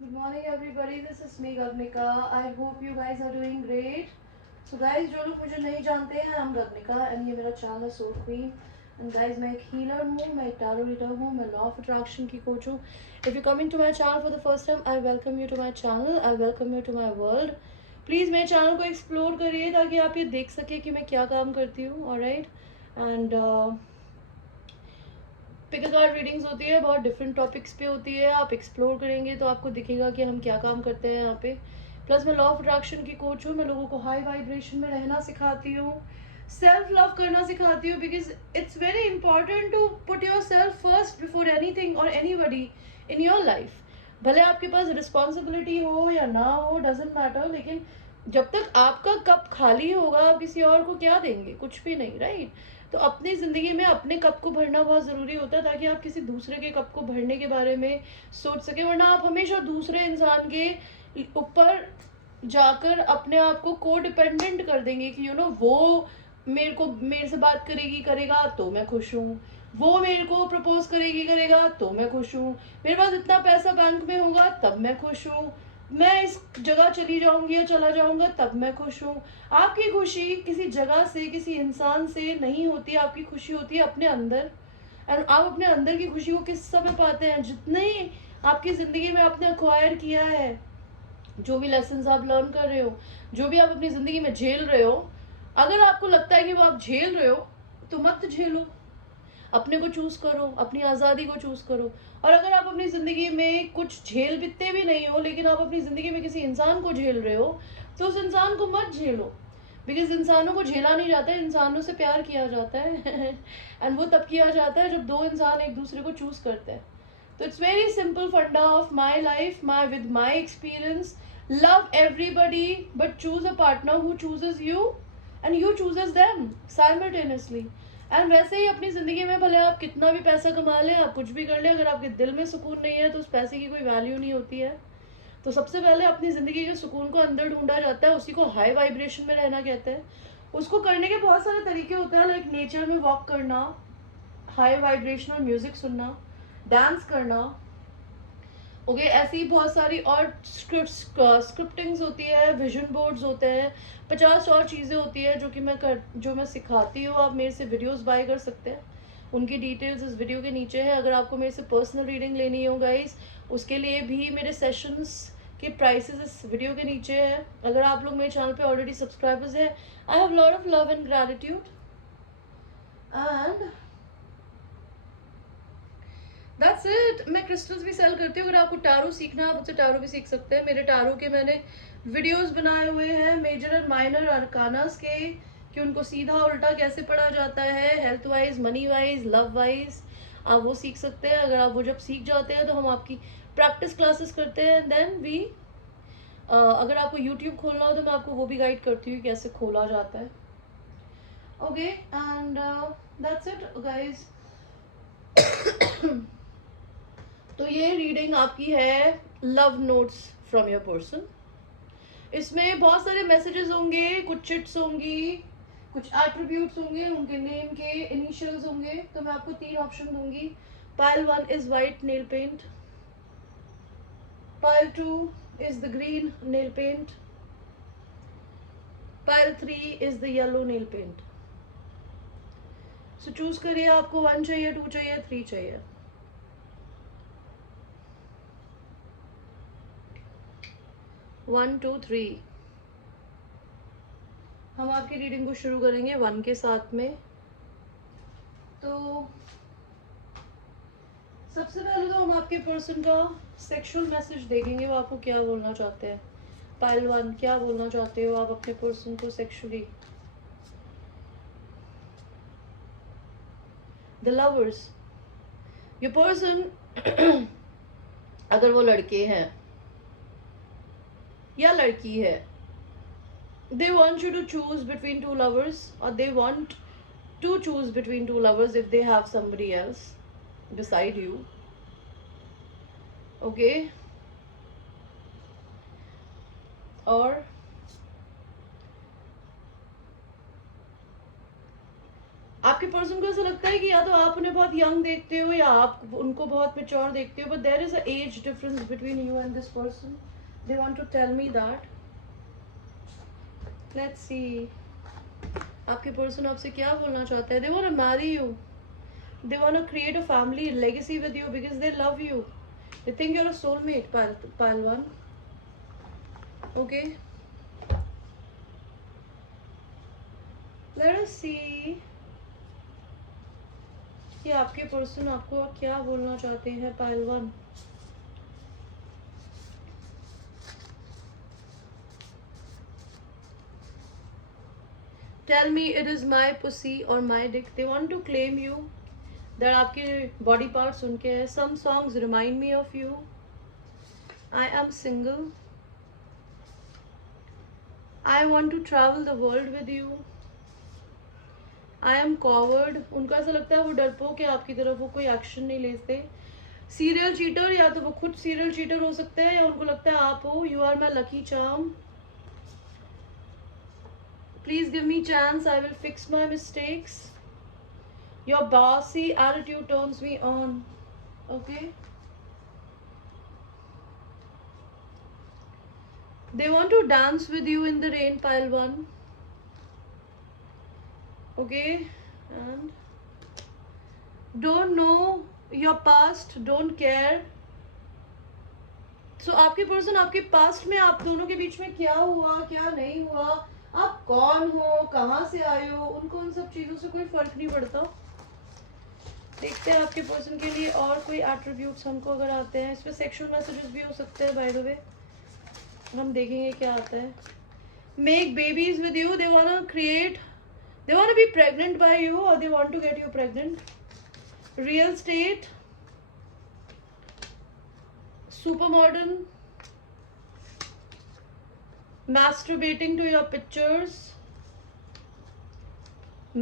Good morning everybody, this is me Gagnika. I hope you guys are doing great. So guys, जो लोग मुझे नहीं जानते हैं, I'm Gagnika and ये मेरा चैनल है Soul Queen. And guys, मैं एक हीलर हूँ, मैं एक टैरो रीडर हूँ, मैं लॉ ऑफ अट्रैक्शन की कोच हूँ. If you're coming to my channel for the first time, I welcome you to my channel. I welcome you to my world. Please मेरे चैनल को explore करिए ताकि आप ये देख सके कि मैं क्या काम करती हूँ. Alright. And pick a card readings होती है, बहुत डिफरेंट टॉपिक्स पे होती है. आप एक्सप्लोर करेंगे तो आपको दिखेगा कि हम क्या काम करते हैं यहाँ पे. प्लस मैं लॉ ऑफ अट्रैक्शन की कोच हूँ. मैं लोगों को हाई वाइब्रेशन में रहना सिखाती हूँ, सेल्फ लव करना सिखाती हूँ. Because it's very important to put yourself first before anything और एनीबडी इन योर लाइफ. भले आपके पास रिस्पॉन्सिबिलिटी हो या ना हो, डजेंट मैटर, लेकिन जब तक आपका कप खाली होगा आप किसी और को क्या देंगे? कुछ भी नहीं, राइट? तो अपनी ज़िंदगी में अपने कप को भरना बहुत ज़रूरी होता है ताकि आप किसी दूसरे के कप को भरने के बारे में सोच सके. वरना आप हमेशा दूसरे इंसान के ऊपर जाकर अपने आप को को डिपेंडेंट कर देंगे कि वो मेरे से बात करेगी करेगा तो मैं खुश हूँ, वो मेरे को प्रपोज करेगी करेगा तो मैं खुश हूँ, मेरे पास इतना पैसा बैंक में होगा तब मैं खुश हूँ, मैं इस जगह चली जाऊंगी या चला जाऊंगा तब मैं खुश हूँ. आपकी खुशी किसी जगह से किसी इंसान से नहीं होती, आपकी खुशी होती है अपने अंदर. और आप अपने अंदर की खुशी को किस समय पाते हैं? जितने आपकी ज़िंदगी में आपने अक्वायर किया है, जो भी लेसन आप लर्न कर रहे हो, जो भी आप अपनी ज़िंदगी में झेल रहे हो, अगर आपको लगता है कि वो आप झेल रहे हो तो मत झेलो. अपने को चूज करो, अपनी आज़ादी को चूज करो. और अगर आप अपनी ज़िंदगी में कुछ झेल बितते भी नहीं हो लेकिन आप अपनी ज़िंदगी में किसी इंसान को झेल रहे हो तो उस इंसान को मत झेलो. बिकॉज इंसानों को झेला नहीं जाता है, इंसानों से प्यार किया जाता है. एंड वो तब किया जाता है जब दो इंसान एक दूसरे को चूज करते हैं. तो इट्स वेरी सिंपल फंडा of my life, my with my experience. Love everybody but choose a partner who chooses you and you chooses them simultaneously. And वैसे ही अपनी ज़िंदगी में भले आप कितना भी पैसा कमा लें, आप कुछ भी कर लें, अगर आपके दिल में सुकून नहीं है तो उस पैसे की कोई वैल्यू नहीं होती है. तो सबसे पहले अपनी ज़िंदगी के सुकून को अंदर ढूंढा जाता है, उसी को हाई वाइब्रेशन में रहना कहते हैं. उसको करने के बहुत सारे तरीके होते हैं, लाइक नेचर में वॉक करना, हाई वाइब्रेशनल म्यूजिक सुनना, डांस करना. ओके, ऐसी बहुत सारी और स्क्रिप्टिंग्स होती है, विजन बोर्ड्स होते हैं, 50 और चीज़ें होती है जो मैं सिखाती हूँ. आप मेरे से वीडियोस बाय कर सकते हैं, उनकी डिटेल्स इस वीडियो के नीचे है. अगर आपको मेरे से पर्सनल रीडिंग लेनी हो गाइस, उसके लिए भी मेरे सेशंस के प्राइसेस इस वीडियो के नीचे है. अगर आप लोग मेरे चैनल पे ऑलरेडी सब्सक्राइबर्स हैं, I have lot of love and gratitude. And that's it. मैं क्रिस्टल्स भी सेल करती हूँ. अगर आपको टारो सीखना है आप मुझसे टारो भी सीख सकते हैं. मेरे टारो के मैंने वीडियोस बनाए हुए हैं, मेजर एंड माइनर अरकानास के, कि उनको सीधा उल्टा कैसे पढ़ा जाता है, health wise, money wise, love wise. आप वो सीख सकते हैं. अगर आप वो जब सीख जाते हैं तो हम आपकी प्रैक्टिस क्लासेस करते हैं. देन वी अगर आपको यूट्यूब खोलना हो तो मैं आपको वो भी गाइड करती हूँ कैसे खोला जाता है. Okay, and that's it guys. तो ये रीडिंग आपकी है love notes from your person. इसमें बहुत सारे मैसेजेस होंगे, कुछ चिट्स होंगी, कुछ एट्रीब्यूट्स होंगे, उनके नेम के इनिशियल्स होंगे. तो मैं आपको 3 ऑप्शन दूंगी. Pile 1 is white nail paint, pile 2 is the green nail paint, pile 3 is the yellow nail paint. So choose करिए, आपको 1 चाहिए, 2 चाहिए, 3 चाहिए. 1 2 3. हम आपकी रीडिंग को शुरू करेंगे 1 के साथ में. तो सबसे पहले तो हम आपके पर्सन का सेक्सुअल मैसेज देखेंगे, वो आपको क्या बोलना चाहते हैं. पाइल 1, क्या बोलना चाहते हो आप अपने पर्सन को सेक्सुअली? The lovers. ये पर्सन अगर वो लड़के हैं या लड़की है, they want you to choose between two lovers, or they want to choose between two lovers if they have somebody else beside you. Okay, और आपके पर्सन को ऐसा लगता है कि या तो आप उन्हें बहुत यंग देखते हो या आप उनको बहुत मैच्योर देखते हो, but there is a age difference between you and this person. They want to tell me that. Let's see आपके पर्सन आपसे क्या बोलना चाहते हैं. They want to marry you. They want to create a family legacy with you because they love you. They think you are a soulmate. पहलवान. Okay, let us see कि आपके person आपको क्या बोलना चाहते हैं. पहलवान. Tell me it is my pussy or my dick. They want to claim you. That आपके body parts उनके हैं. Some songs remind me of you. I am single. I want to travel the world with you. I am coward. उनको ऐसा लगता है वो डरपोक है आपकी तरफ, वो कोई एक्शन नहीं लेते. सीरियल चीटर, या तो वो खुद सीरियल चीटर हो सकते हैं या उनको लगता है आप हो. You are my lucky charm. Please give me chance. I will fix my mistakes. Your bossy attitude turns me on. Okay. They want to dance with you in the rain, pile one. Okay. And don't know your past, don't care. So आपके person आपके past में आप दोनों के बीच में क्या हुआ क्या नहीं हुआ, आप कौन हो, कहाँ से आए हो, उनको उन सब चीज़ों से कोई फर्क नहीं पड़ता. देखते हैं आपके पर्सन के लिए और कोई एट्रीब्यूट्स हमको अगर आते हैं. इसमें सेक्सुअल मैसेजेस भी हो सकते हैं बाय द वे. हम देखेंगे क्या आता है. Make babies with you. They want to create, they want to be pregnant by you और they want to get you pregnant. Real state. Super modern. masturbating to your pictures.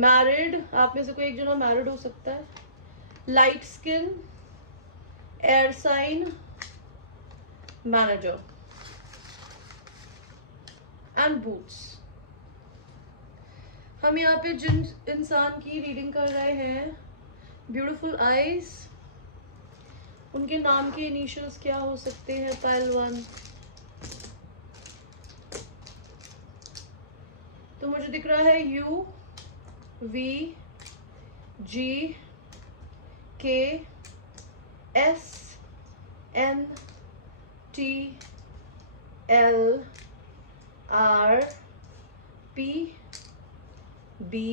married. आप में से कोई एक जना मैरिड हो सकता है. Light skin. Air sign. Manager. And boots. हम यहाँ पे जिन इंसान की रीडिंग कर रहे हैं, ब्यूटीफुल आईज, उनके नाम के इनिशियल्स क्या हो सकते हैं. पहलवान. तो मुझे दिख रहा है you, V, G, K, S, N, T, L, R, P, B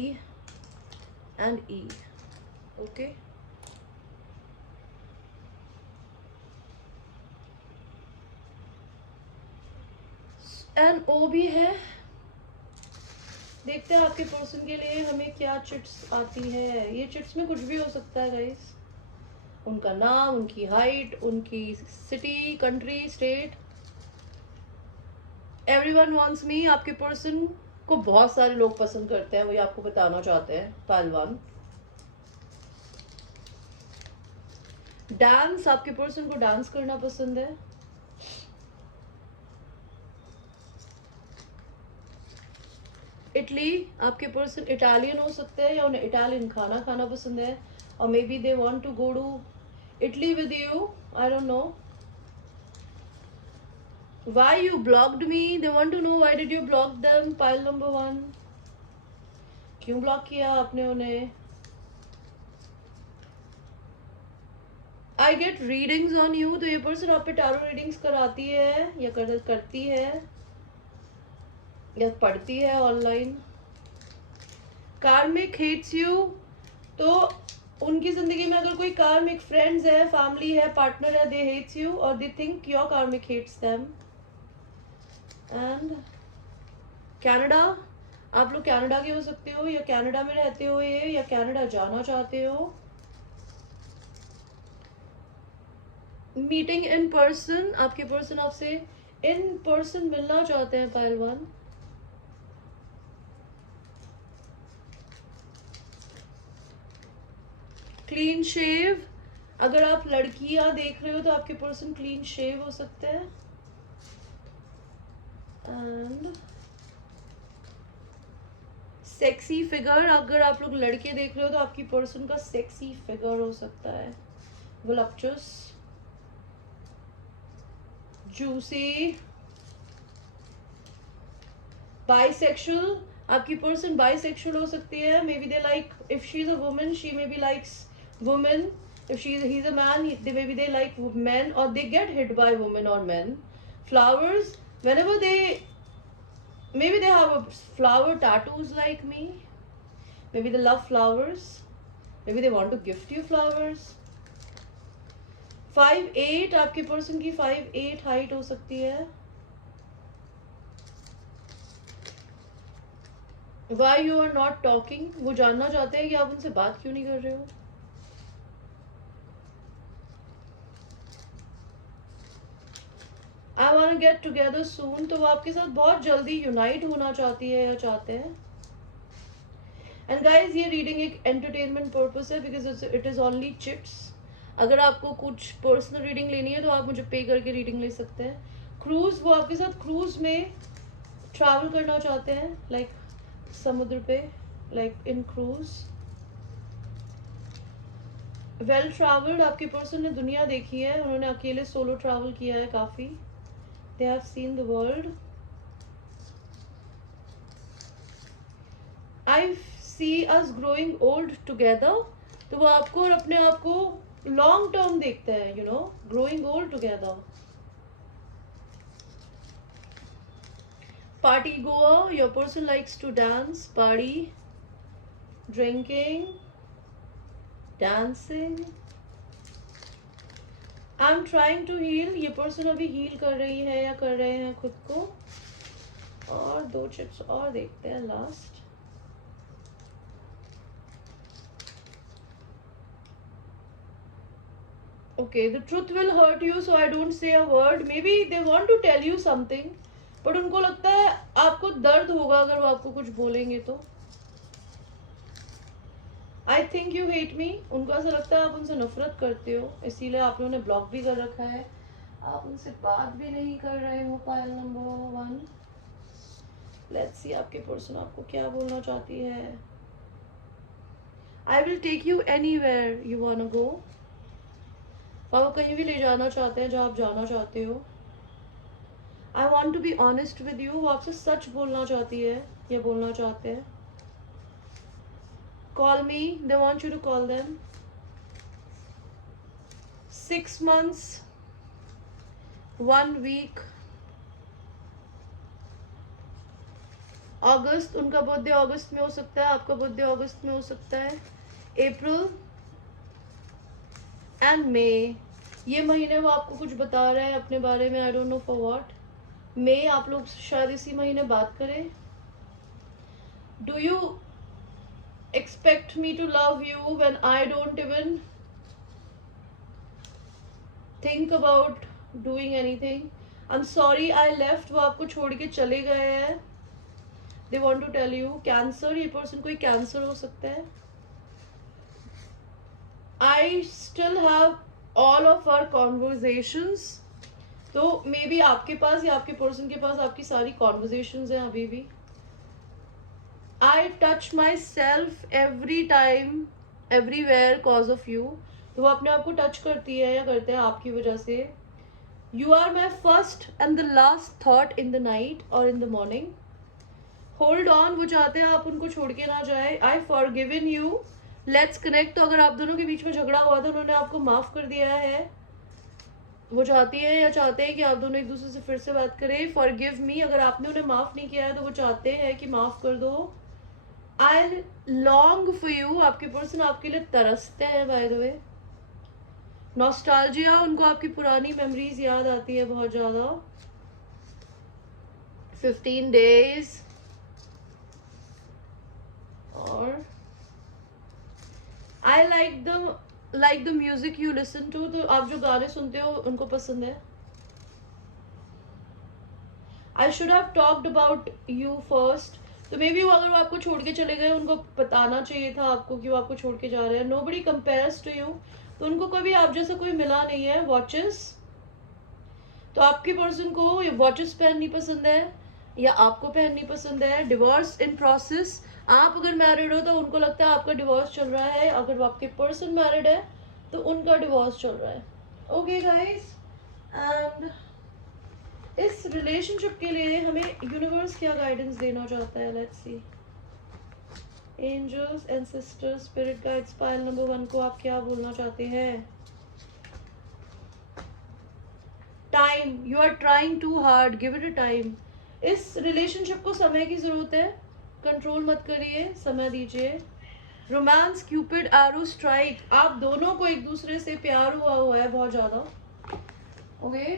and E. Okay. N O भी है. देखते हैं आपके पर्सन के लिए हमें क्या चिट्स आती है. ये चिट्स में कुछ भी हो सकता है गाइस. उनका नाम, उनकी हाइट, उनकी city, country, state. Everyone wants मी. आपके पर्सन को बहुत सारे लोग पसंद करते हैं, वो ये आपको बताना चाहते हैं. पहलवान. डांस. आपके पर्सन को डांस करना पसंद है. इटली. आपके पर्सन इटालियन हो सकते हैं या उन्हें इटालियन खाना खाना पसंद है, और maybe they want to go to Italy with you. I don't know. Why you blocked me? They want to know why did you block them. Pile number 1. क्यों ब्लॉक किया आपने उन्हें. I get readings on you. तो ये person आप पे tarot readings कराती है या करती है या पढ़ती है ऑनलाइन. कार्मिक हेट्स यू. तो उनकी जिंदगी में अगर कोई कार्मिक फ्रेंड्स है, फैमिली है, पार्टनर है, दे हेट्स यू और दे थिंक योर कार्मिक हेट्स देम. And Canada. आप लोग कनाडा के हो सकते हो या कनाडा में रहते हो ये, या कनाडा जाना चाहते हो. Meeting in person. आपके पर्सन आपसे इन पर्सन मिलना चाहते हैं. पहलवान. Clean shave. अगर आप लड़कियां देख रहे हो तो आपके पर्सन क्लीन शेव हो सकते हैं. एंड सेक्सी फिगर, अगर आप लोग लड़के देख रहे हो तो आपकी पर्सन का सेक्सी फिगर हो सकता है, वोलप्चुअस, जूसी, बाइसेक्सुअल, आपकी पर्सन बाइसेक्सुअल हो सकती है, may be they like, if she is a woman she may be likes women, if he's a man, maybe they like men, or they get hit by women or men. Flowers, whenever they, maybe they have a flower tattoos like me, maybe they love flowers, maybe they want to gift you flowers. 5'8", आपके person की 5'8" height हो सकती है. Why you are not talking, वो जानना चाहते हैं कि आप उनसे बात क्यों नहीं कर रहे हो. I want to get together soon, तो वो आपके साथ बहुत जल्दी यूनाइट होना चाहती है या चाहते हैं. एंड गाइज, ये रीडिंग एक एंटरटेनमेंट पर्पस है, because it is only chits. अगर आपको कुछ पर्सनल रीडिंग लेनी है तो आप मुझे पे करके रीडिंग ले सकते हैं. क्रूज, वो आपके साथ क्रूज में ट्रैवल करना चाहते हैं, लाइक समुद्र पे, like in cruise. Well travelled, आपके पर्सन ने दुनिया देखी है, उन्होंने अकेले सोलो ट्रैवल किया है काफ़ी. They have seen the world. I see us growing old together. तो वो आपको और अपने आप को लॉन्ग टर्म देखते हैं, you know, growing old together. Party goer, your person likes to dance, party, drinking, dancing. I'm trying to heal, ये पर्सन अभी हील कर रही है या कर रहे हैं खुद को. और 2 चिप्स और देखते हैं last. Okay, the truth will hurt you, so I don't say a word. Maybe they want to tell you something, but उनको लगता है आपको दर्द होगा अगर वो आपको कुछ बोलेंगे तो. I think you hate me. उनको ऐसा लगता है आप उनसे नफरत करते हो, इसीलिए आप लोगों ने ब्लॉक भी कर रखा है, आप उनसे बात भी नहीं कर रहे हो. Pile number 1. लेट्स सी आपके पर्सन आपको क्या बोलना चाहती है. I will take you anywhere you wanna go. वो कहीं भी ले जाना चाहते हैं जहाँ आप जाना चाहते हो. I want to be honest with you. वो आपसे सच बोलना चाहती है या बोलना चाहते हैं. Call me. They want you to call them. 6 months, 1 week. अगस्त, उनका बर्थडे अगस्त में हो सकता है, आपका बर्थडे अगस्त में हो सकता है. अप्रैल एंड मई, ये महीने वो आपको कुछ बता रहे हैं अपने बारे में. I don't know for what. मई, आप लोग शायद इसी महीने बात करें. Do you expect me to love you when I don't even think about doing anything. I'm sorry I left, वो आपको छोड़ के चले गए हैं. They want to tell you. Cancer, ये पर्सन कोई कैंसर हो सकता है. I still have all of our conversations. तो मे बी आपके पास या आपके पर्सन के पास आपकी सारी कॉन्वर्जेशंस हैं अभी भी. I touch myself every time, everywhere cause of you. तो वो अपने आप को टच करती है या करते हैं आपकी वजह से. You are my first and the last thought in the night or in the morning. Hold on, वो चाहते हैं आप उनको छोड़ के ना जाए. I forgiven you. Let's connect. तो अगर आप दोनों के बीच में झगड़ा हुआ था, उन्होंने आपको माफ़ कर दिया है. वो चाहती है या चाहते हैं कि आप दोनों एक दूसरे से फिर से बात करें. Forgive me. अगर आपने उन्हें माफ़ नहीं किया है तो वो चाहते हैं कि माफ़ कर दो. I long for you. आपके पर्सन आपके लिए तरसते हैं बाय द वे. नॉस्टैल्जिया, उनको आपकी पुरानी मेमोरीज याद आती है बहुत ज़्यादा. 15 days. और I like the music you listen to. तो आप जो गाने सुनते हो उनको पसंद है. I should have talked about you first. तो मे बी वो अगर वो आपको छोड़ के चले गए, उनको बताना चाहिए था आपको कि वो आपको छोड़ के जा रहे हैं. Nobody compares to you. तो उनको कभी आप जैसा कोई मिला नहीं है. वॉचेस, तो आपके पर्सन को ये वॉचेस पहननी पसंद है या आपको पहननी पसंद है. डिवोर्स इन प्रोसेस, आप अगर मैरिड हो तो उनको लगता है आपका डिवोर्स चल रहा है, अगर आपके पर्सन मैरिड है तो उनका डिवोर्स चल रहा है। ओके गाइस, एंड इस रिलेशनशिप के लिए हमें यूनिवर्स क्या गाइडेंस देना चाहता है, let's see. Angels, ancestors, spirit guides, pile number 1 को आप क्या बोलना चाहते हैं? Time, you are trying to hard, give it a time. इस रिलेशनशिप को समय की जरूरत है, कंट्रोल मत करिए, समय दीजिए। रोमांस, क्यूपिड, एरो स्ट्राइक, आप दोनों को एक दूसरे से प्यार हुआ है बहुत ज्यादा। ओके,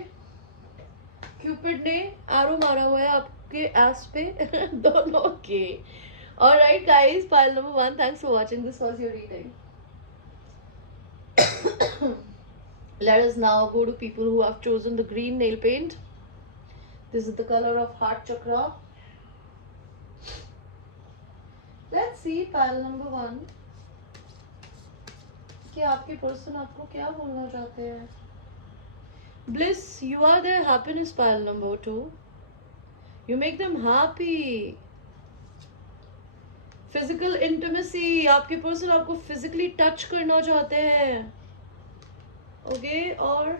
क्यूपिड ने एरो मारा हुआ है आपके एस पे दोनों के। Alright guys, pile number 1, thanks for watching, this was your reading. Let us now go to people who have chosen the green nail paint. This is the color of heart chakra. Let's see pile number 1 कि आपके person आपको क्या बोलना चाहते हैं। Bliss, you are their happiness, pile number 2. You make them happy. Physical intimacy, आपके person आपको physically touch करना चाहते हैं। ओके, और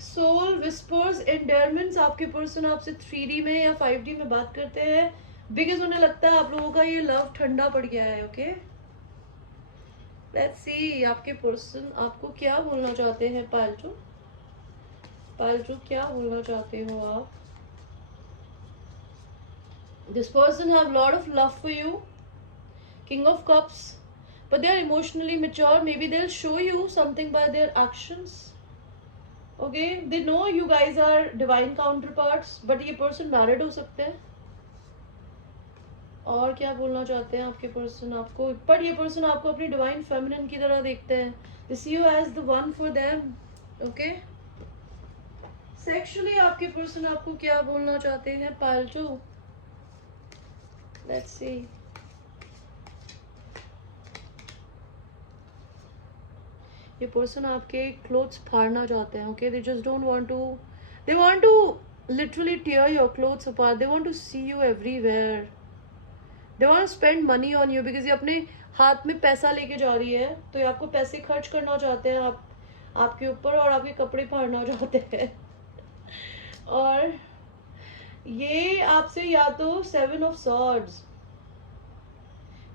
सोल विस्पर्स, एंडेयरमेंट्स, आपके पर्सन आपसे 3D में या 5D में बात करते हैं बिकॉज उन्हें लगता है आप लोगों का ये लव ठंडा पड़ गया है। ओके, लेट्स सी आपके पर्सन आपको क्या बोलना चाहते हैं। पालतू पालतू क्या बोलना चाहते हो आप? This person have lot of love for you, king of cups, but they are emotionally mature. Maybe they'll show you something by their actions. Okay, they know you guys are divine counterparts, but ये person married हो सकते हैं। और क्या बोलना चाहते हैं आपके पर्सन आपको? पर ये पर्सन आपको अपनी डिवाइन फेमिनिन की तरह देखते हैं। They see you as the one for them. Okay, sexually आपके पर्सन आपको क्या बोलना चाहते हैं? पालतू, लेट्स सी। ये पर्सन आपके क्लोथ्स फाड़ना चाहते हैं। Okay, they just don't want to, they want to literally tear your clothes apart, they want to see you everywhere, they want to spend money on you because ये अपने हाथ में पैसा लेके जा रही है तो ये आपको पैसे खर्च करना चाहते हैं आपके ऊपर, और आपके कपड़े फाड़ना चाहते हैं। और ये आपसे या तो 7 ऑफ सॉर्ड्स,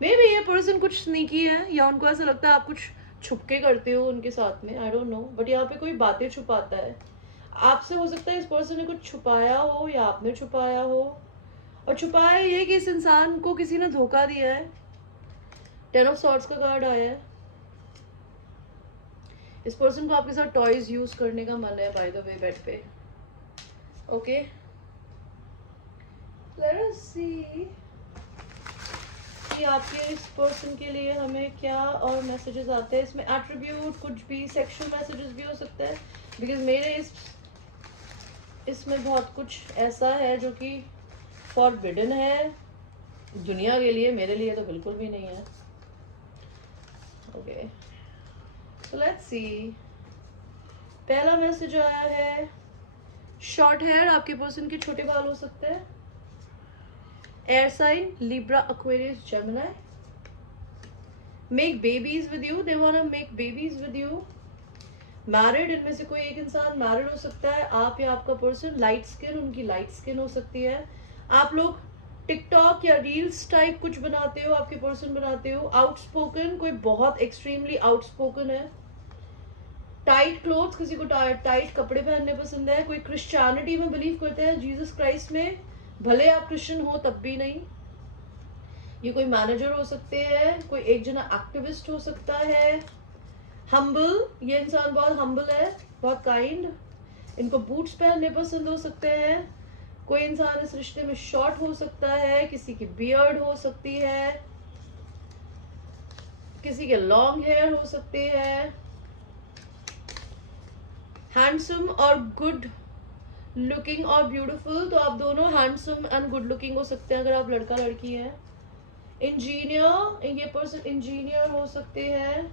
मे बी ये पर्सन कुछ स्नीकी है या उनको ऐसा लगता है आप कुछ छुपके करते हो उनके साथ में, आई डोंट नो, बट यहाँ पे कोई बातें छुपाता है आपसे। हो सकता है इस पर्सन ने कुछ छुपाया हो या आपने छुपाया हो, और छुपाया ये कि इस इंसान को किसी ने धोखा दिया है। 10 ऑफ सॉर्ड्स का कार्ड आया है। इस पर्सन को आपके साथ टॉयज यूज करने का मन है बाय द वे बेड पे। ओके, लेट अस सी कि आपके इस पर्सन के लिए हमें क्या और मैसेजेस आते हैं। इसमें एट्रीब्यूट कुछ भी, सेक्सुअल मैसेजेस भी हो सकते हैं बिकॉज मेरे इसमें बहुत कुछ ऐसा है जो कि फॉरबिडन है दुनिया के लिए, मेरे लिए तो बिल्कुल भी नहीं है। Okay, so let's see. पहला मैसेज आया है शॉर्ट हेयर, आपके पर्सन के छोटे बाल हो सकते हैं। Air sign Libra, Aquarius, Gemini. Make babies with you, they want to make babies with you. Married, इनमें से कोई एक इंसान मैरिड हो सकता है, आप या आपका पर्सन। लाइट स्किन, उनकी लाइट स्किन हो सकती है। आप लोग टिकटॉक या रील्स टाइप कुछ बनाते हो, आपके पर्सन बनाते हो। आउटस्पोकन, कोई बहुत एक्सट्रीमली आउटस्पोकन है। टाइट क्लोथ्स, किसी को टाइट कपड़े पहनने पसंद है। कोई क्रिश्चियनिटी में बिलीव करते हैं, जीसस क्राइस्ट में, भले आप क्रिश्चियन हो तब भी नहीं। ये कोई मैनेजर हो सकते हैं, कोई एक जना एक्टिविस्ट हो सकता है। हम्बल, ये इंसान बहुत हम्बल है, बहुत काइंड। इनको बूट्स पहनने पसंद हो सकते हैं। कोई इंसान इस रिश्ते में शॉर्ट हो सकता है, किसी की बियर्ड हो सकती है, किसी के लॉन्ग हेयर हो सकते हैं। हैंडसम और गुड लुकिंग और ब्यूटीफुल, तो आप दोनों हैंडसम एंड गुड लुकिंग हो सकते हैं अगर आप लड़का लड़की है। इंजीनियर, ये पर्सन इंजीनियर हो सकते हैं।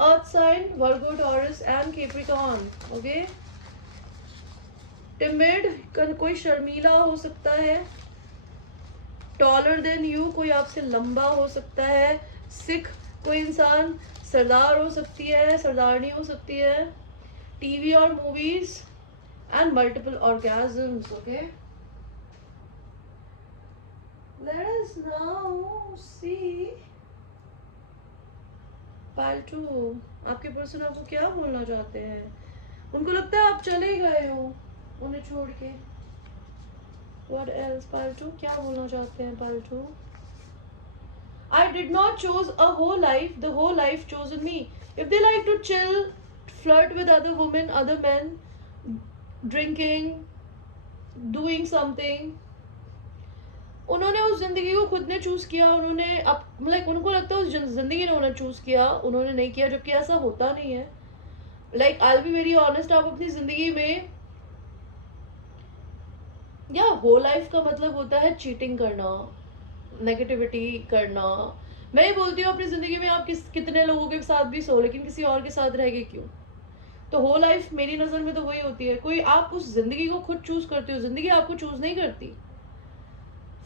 Earth sign, Virgo, Taurus and Capricorn. Okay, timid, कोई शर्मीला हो सकता है। टॉलर देन यू, कोई आपसे लंबा हो सकता है। सिख, कोई इंसान सरदार हो सकती है, सरदारनी हो सकती है। टीवी और movies and multiple orgasms. Okay, let us now see pile 2। आपके पर्सन आपको क्या बोलना चाहते हैं? उनको लगता है आप चले गए हो उन्हें छोड़ के। What else? पाइल 2 क्या बोलना चाहते हैं? Pile 2, I did not choose a whole life, the whole life chosen me. If they like to chill, flirt with other women, other men, drinking, doing something, उन्होंने उस जिंदगी को खुद ने चूज किया। उन्होंने लाइक उनको लगता है उस जिंदगी ने उन्हें चूज किया, उन्होंने नहीं किया, जबकि ऐसा होता नहीं है। Like I will be very honest, आप अपनी जिंदगी में या होल लाइफ का मतलब होता है चीटिंग करना, नेगेटिविटी करना। मैं ये बोलती हूँ अपनी जिंदगी में आप कितने लोगों के साथ भी सो, लेकिन किसी और के साथ रह गए क्यों? तो होल लाइफ मेरी नजर में तो वही होती है। कोई आप उस जिंदगी को खुद चूज करते हो, जिंदगी आपको चूज नहीं करती।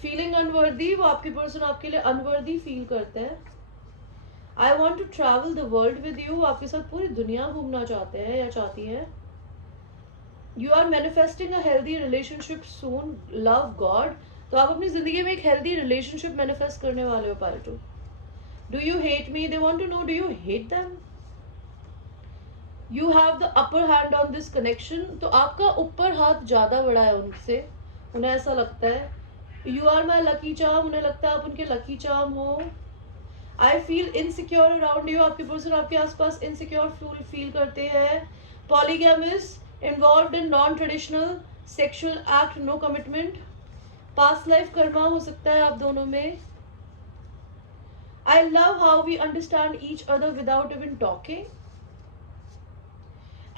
फीलिंग अनवर्दी, वो आपके पर्सन आपके लिए अनवर्दी फील करते हैं। I want to travel the world with you, आपके साथ पूरी दुनिया घूमना चाहते हैं या चाहती है। You are manifesting a healthy relationship soon, love god, तो आप अपनी जिंदगी में एक हेल्दी रिलेशनशिप मैनिफेस्ट करने वाले हो। Part 2, do you hate me, they want to know do you hate them. You have the upper hand on this connection, तो आपका ऊपर हाथ ज्यादा बड़ा है उनसे, उन्हें ऐसा लगता है। You are my lucky charm, उन्हें लगता है आप उनके लकी चार्म हो। I feel insecure around you, आपके पर्सन आपके आसपास इनसिक्योर फील करते हैं। Polygamous, involved in non traditional sexual act, no commitment. Past life karma हो सकता है आप दोनों में। I love how we understand each other without even talking.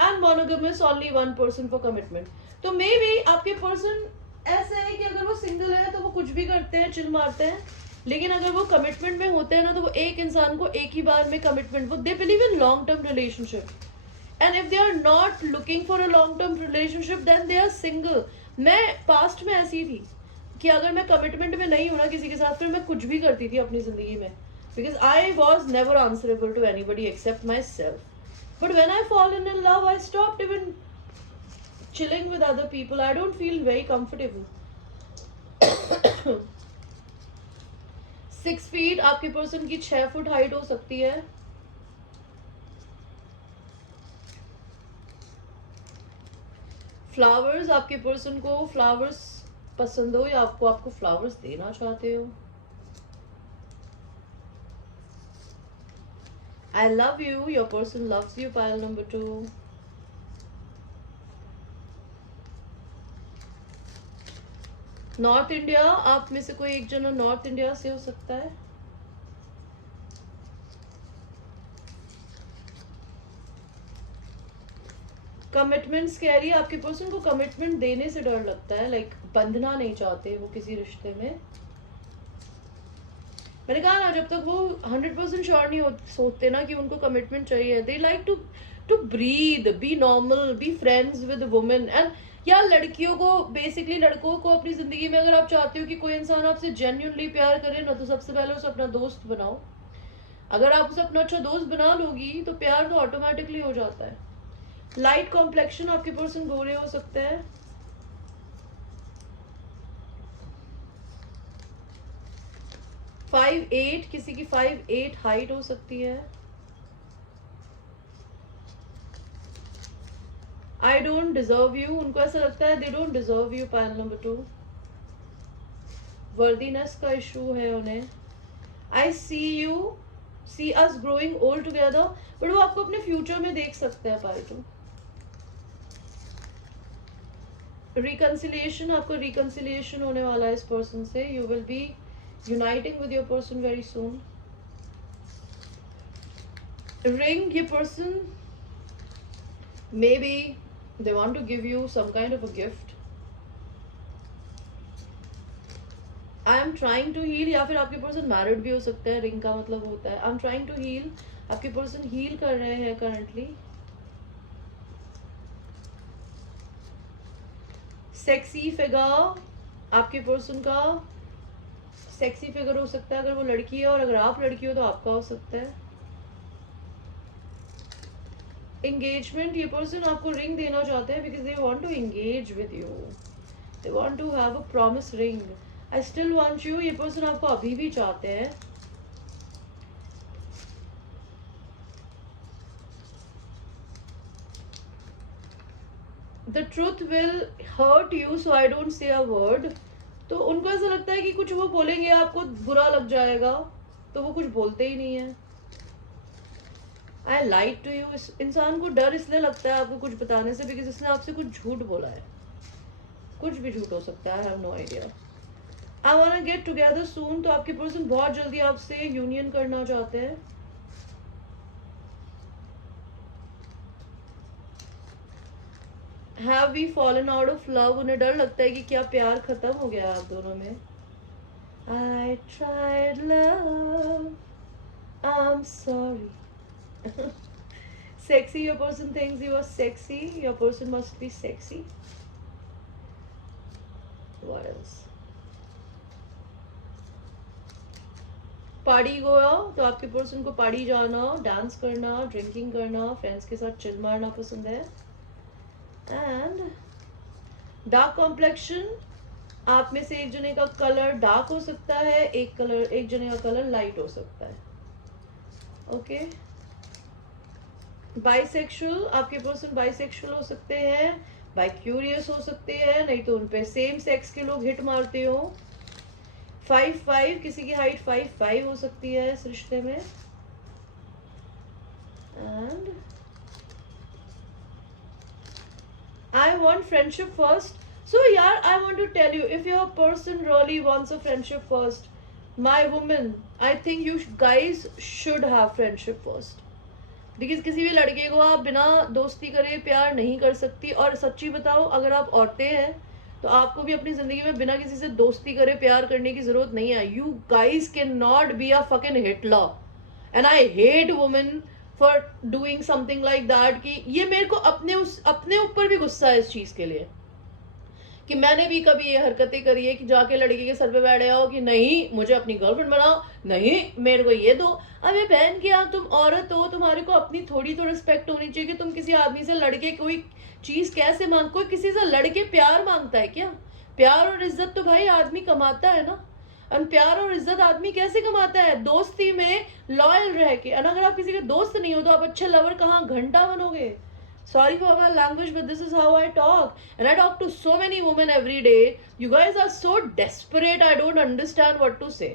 And monogamous, only one person for commitment. तो मे बी आपके पर्सन ऐसे है कि अगर वो सिंगल है तो वो कुछ भी करते हैं, चिल मारते हैं, लेकिन अगर वो कमिटमेंट में होते हैं ना तो वो एक इंसान को एक ही बार में कमिटमेंट, वो they believe in long term relationship. And if they are not looking for a long term relationship then they are single. मैं पास्ट में ऐसी थी कि अगर मैं कमिटमेंट में नहीं हूं ना किसी के साथ, फिर मैं कुछ भी करती थी अपनी जिंदगी में, because I was never answerable to anybody except myself. But when I fall in love, I stopped even chilling with other people. I don't feel very comfortable. 6 feet, आपके पर्सन की 6 फुट हाइट हो सकती है। Flowers, आपके person को flowers पसंद हो या आपको फ्लावर्स देना चाहते हो। I love you, your person loves you, pile number 2. North India, आप में से कोई एक जना नॉर्थ इंडिया से हो सकता है। कमिटमेंट स्कैरी, आपके पर्सन को कमिटमेंट देने से डर लगता है, लाइक बंधना नहीं चाहते वो किसी रिश्ते में। मैंने कहा ना, जब तक वो 100% श्योर नहीं सोचते ना कि उनको कमिटमेंट चाहिए, they like to breathe, be normal, be friends with women. And या लड़कियों को, बेसिकली लड़कों को अपनी जिंदगी में अगर आप चाहते हो कि कोई इंसान आपसे जेन्युइनली प्यार करे ना, तो सबसे पहले उसे अपना दोस्त बनाओ। अगर आप उसे अपना अच्छा दोस्त बना लोगी तो प्यार तो ऑटोमेटिकली हो जाता है। लाइट कॉम्प्लेक्शन, आपके पर्सन गोरे हो सकते हैं। 5'8", किसी की 5'8" हाइट हो सकती है। आई डोंट डिजर्व यू, उनको ऐसा लगता है they don't deserve you. Pile number 2, worthiness का इशू है उन्हें। I see you, see us growing old together, but वो आपको अपने फ्यूचर में देख सकते हैं। पाइल 2, रिकंसिलिएशन, आपको रिकंसिलिएशन होने वाला है इस पर्सन से। You will be uniting with your person very soon. Ring, ये person maybe they want to give you some kind of a gift. I am trying to heal, या फिर आपके पर्सन मैरिड भी हो सकता है। Ring का मतलब होता है I am trying to heal, आपके पर्सन हील कर रहे हैं करंटली। सेक्सी फिगर, आपके पर्सन का सेक्सी फिगर हो सकता है अगर वो लड़की है, और अगर आप लड़की हो तो आपका हो सकता है। एंगेजमेंट, ये पर्सन आपको रिंग देना चाहते हैं because they want to engage with you, they want to have a promise ring. I still want you, ये पर्सन आपको अभी भी चाहते हैं। The truth will hurt you so I don't say a word. तो उनको ऐसा लगता है कि कुछ वो बोलेंगे आपको बुरा लग जाएगा, तो वो कुछ बोलते ही नहीं है। आई लाइक टू यू, इस इंसान को डर इसलिए लगता है आपको कुछ बताने से बिकॉज इसने आपसे कुछ झूठ बोला है। कुछ भी झूठ हो सकता है, I have no idea. I want get together soon, तो आपके पर्सन बहुत जल्दी आपसे यूनियन करना चाहते हैं। Have we fallen out of love, उन्हें डर लगता है कि क्या प्यार खत्म हो गया आप दोनों में। I tried love, I am sorry. Sexy, your person thinks you are sexy, your person must be sexy. What else? Party गोया, तो आपके पर्सन को पार्टी जाना, डांस करना, ड्रिंकिंग करना, फ्रेंड्स के साथ चिल मारना पसंद है। एंड डार्क कॉम्प्लेक्शन, आप में से एक जने का कलर डार्क हो सकता है, एक जने का कलर लाइट हो सकता है। ओके। बाइसेक्सुअल, आपके पर्सन बाइसेक्सुअल हो सकते हैं, बाई क्यूरियस हो सकते हैं, नहीं तो उनपे सेम सेक्स के लोग हिट मारते हो। 5'5", किसी की हाइट 5'5" हो सकती है इस रिश्ते में। And I want friendship first, so यार I want to tell you, if your person really wants a friendship first, my women, I think you guys should have friendship first. Because किसी भी लड़के को आप बिना दोस्ती करे प्यार नहीं कर सकती। और सच्ची बताओ, अगर आप औरतें हैं तो आपको भी अपनी जिंदगी में बिना किसी से दोस्ती करे प्यार करने की जरूरत नहीं है। You guys can not be a fucking Hitler and I hate women for doing something like that. कि ये मेरे को अपने ऊपर भी गुस्सा है इस चीज के लिए कि मैंने भी कभी ये हरकतें करी है कि जाके लड़की के सर पे बैठ जाओ कि नहीं मुझे अपनी गर्लफ्रेंड बनाओ, नहीं मेरे को ये दो। अबे बहन की आप तुम औरत हो, तुम्हारे को अपनी थोड़ी तो रिस्पेक्ट होनी चाहिए कि तुम किसी आदमी से लड़के कोई चीज कैसे मांग, कोई किसी से लड़के प्यार मांगता है क्या? प्यार और इज्जत तो भाई आदमी कमाता है ना। और प्यार और इज्जत आदमी कैसे कमाता है? दोस्ती में लॉयल रह के। और अगर आप किसी के दोस्त नहीं हो तो आप अच्छे लवर कहाँ घंटा बनोगे? Sorry for my language, but this is how I talk. And I talk to so many women every day. You guys are so desperate, I don't understand what to say.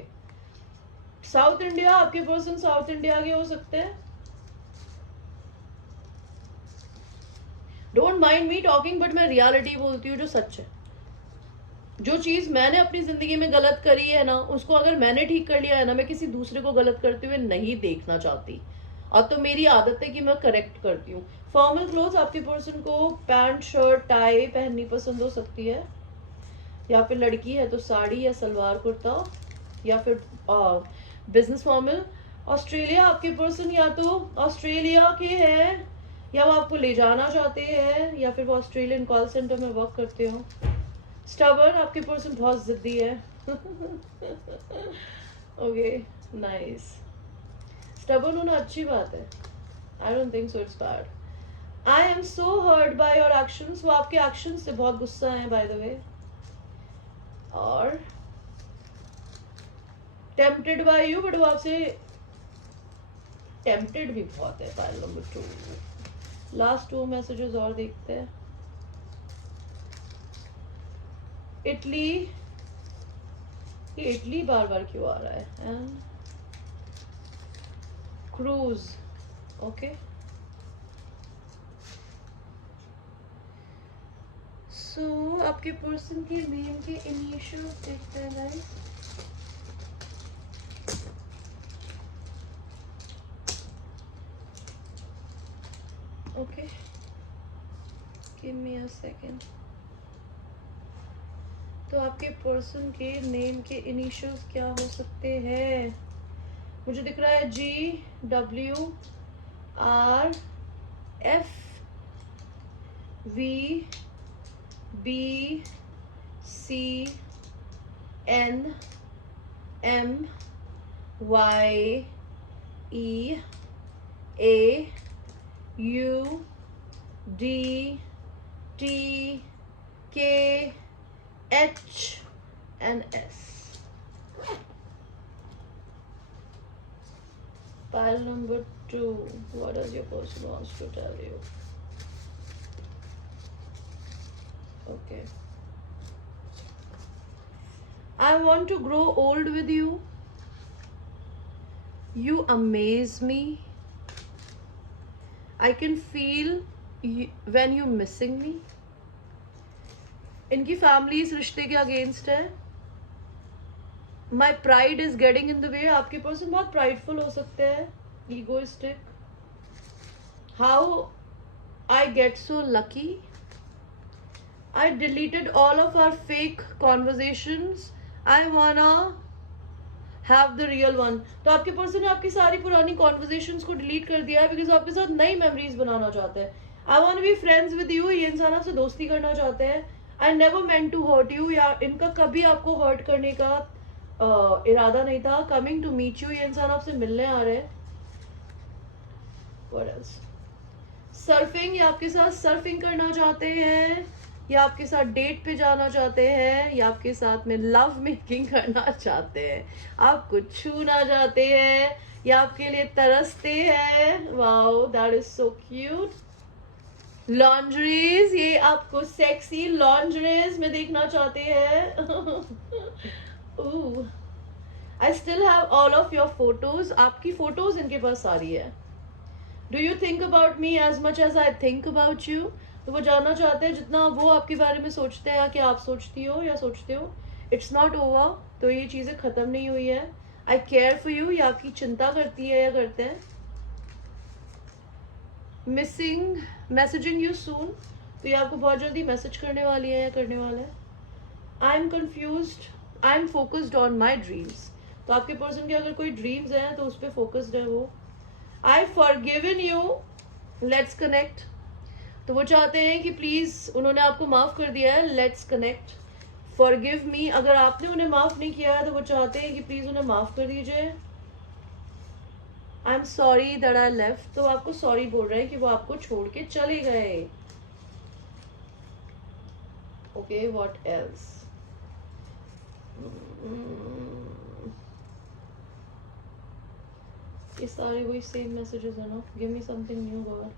South India, आपके person south India के हो सकते हैं। Don't mind me talking, but मैं reality बोलती हूँ जो सच है। जो चीज मैंने अपनी जिंदगी में गलत करी है ना, उसको अगर मैंने ठीक कर लिया है ना, मैं किसी दूसरे को गलत करते हुए नहीं देखना चाहती। और तो मेरी आदत है कि मैं करेक्ट करती हूँ। फॉर्मल क्लोथ्स, आपके पर्सन को पैंट शर्ट टाई पहननी पसंद हो सकती है, या फिर लड़की है तो साड़ी या सलवार कुर्ता, या फिर बिजनेस फॉर्मल। ऑस्ट्रेलिया, आपके पर्सन या तो ऑस्ट्रेलिया के हैं, या वो आपको ले जाना चाहते हैं, या फिर वो ऑस्ट्रेलियन कॉल सेंटर में वर्क करते हो। स्टबर्न, आपके पर्सन बहुत जिद्दी है। Okay, nice. स्टबर्न होना अच्छी बात है, I don't think so it's bad. I am so hurt by your actions, वो आपके एक्शंस से बहुत गुस्सा है बाय द वे। और टेम्पटेड बाय यू, बट वो आपसे टेम्पटेड भी बहुत है। पाइल नंबर 2, लास्ट 2 मैसेजेस और देखते हैं। इटली, ये इटली बार बार क्यों आ रहा है? And cruise, okay. सो आपके पर्सन के नेम के इनिशियल्स देखते हैं guys. Okay, give me a second. तो आपके पर्सन के नेम के इनिशियल्स क्या हो सकते हैं? मुझे दिख रहा है GWRF B C N M Y E A U D T K H and S. Pile number 2. What does your person wants to tell you? Okay. I want to grow old with you. You amaze me. I can feel when you're missing me. इनकी family इस रिश्ते के against है. My pride is getting in the way. आपके person बहुत prideful हो सकते हैं, egoistic. How I get so lucky. I deleted all of our fake conversations. I wanna have the real one. तो आपके पर्सन ने आपकी सारी पुरानी कॉन्वर्जेशंस को डिलीट कर दिया है बिकॉज आपके साथ नई मेमोरीज बनाना चाहते हैं. I want be friends with you. ये इंसान आपसे दोस्ती करना चाहते हैं. I never meant to hurt you. या इनका कभी आपको हर्ट करने का इरादा नहीं था. Coming to meet you. ये इंसान आपसे मिलने आ रहे हैं. What else? सर्फिंग. या आपके साथ सर्फिंग करना चाहते हैं, या आपके साथ डेट पे जाना चाहते हैं, या आपके साथ में लव मेकिंग करना चाहते हैं, आपको छूना चाहते हैं, या आपके लिए तरसते हैं. Wow, that is so cute. Laundries. ये आपको सेक्सी लॉन्ड्रीज में देखना चाहते हैं. I still have all of your photos. आपकी फोटोज इनके पास सारी है. Do you think about me as much as I think about you. तो वो जानना चाहते हैं जितना वो आपके बारे में सोचते हैं, कि आप सोचती हो या सोचते हो. It's not over. तो ये चीज़ें ख़त्म नहीं हुई है. आई केयर फॉर यू. ये आपकी चिंता करती है या करते हैं. Missing messaging you soon. तो ये आपको बहुत जल्दी मैसेज करने वाली है या करने वाला है. I M confused. I am focused on my dreams. तो आपके पर्सन के अगर कोई ड्रीम्स हैं तो उस पर फोकस्ड है वो. आई फॉरगिवन यू. Let's connect. तो वो चाहते हैं कि प्लीज़, उन्होंने आपको माफ़ कर दिया है, लेट्स कनेक्ट. Forgive me. अगर आपने उन्हें माफ़ नहीं किया है तो वो चाहते हैं कि प्लीज़ उन्हें माफ़ कर दीजिए. I am sorry that I left. तो आपको सॉरी बोल रहे हैं कि वो आपको छोड़ के चले गए. Okay, what else. ये सारे वही सेम मैसेजेस है ना. Give me something new god.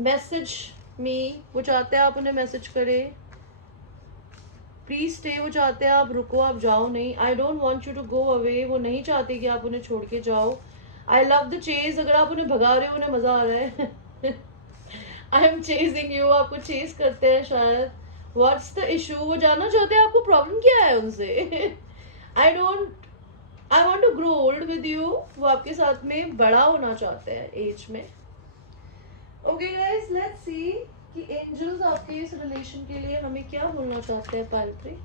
Message me. वो चाहते हैं आप उन्हें मैसेज करें. Please stay. वो चाहते हैं आप रुको, आप जाओ नहीं. I don't want you to go away. वो नहीं चाहते कि आप उन्हें छोड़ के जाओ. I love the chase. अगर आप उन्हें भगा रहे हो उन्हें मजा आ रहा है. I am chasing you. आपको चेज करते हैं शायद. What's the issue. वो जानना चाहते हैं आपको प्रॉब्लम क्या है उनसे. I want to grow old with you. वो आपके साथ में बड़ा होना चाहते हैं एज में. ओके गाइस, लेट्स सी कि एंजल्स आपके इस रिलेशन के लिए हमें क्या बोलना चाहते हैं. Pile 3.